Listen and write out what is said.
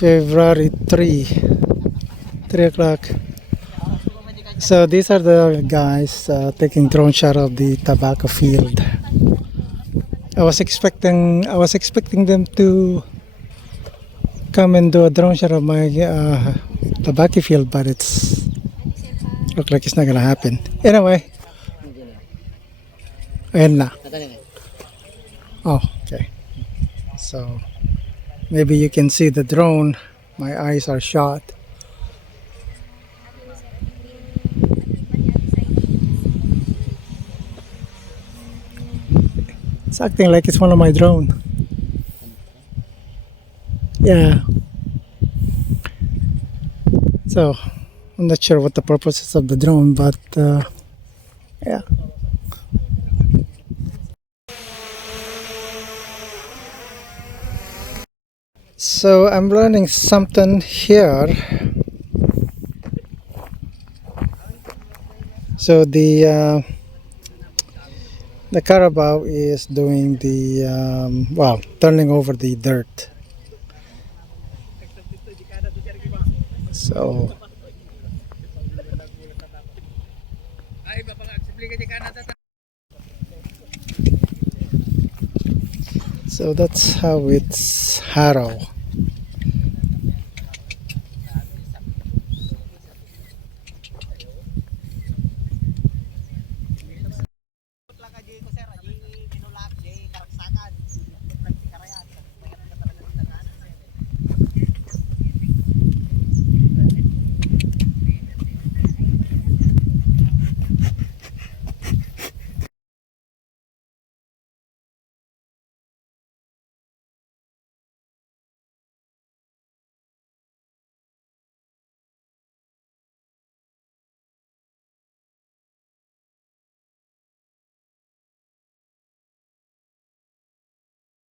February 3 o'clock. So these are the guys taking drone shot of the tobacco field. I was expecting them to come and do a drone shot of my tobacco field, but it's look like it's not gonna happen. Anyway, ayan na. Oh, okay. So maybe you can see the drone. My eyes are shot. It's acting like it's one of my drone. Yeah. So I'm not sure what the purpose is of the drone, but yeah. So I'm learning something here. So the carabao is doing the turning over the dirt. So so that's how it's harrow.